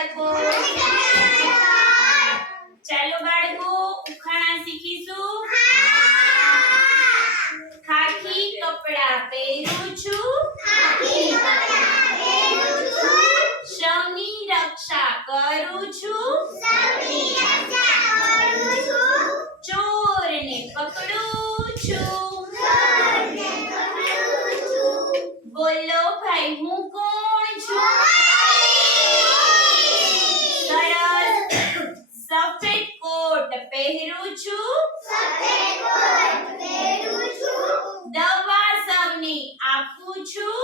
બાળકો. ચાલો બાળકો, ઉખાણા શીખીશું. ખાખી કપડા પહેરું છું. સૌની રક્ષા કરું છું. ચોરને પકડું છું. બોલો ભાઈ, હું કોણ છું? કોટ પહેરું છું દવા સૌને આપું છું.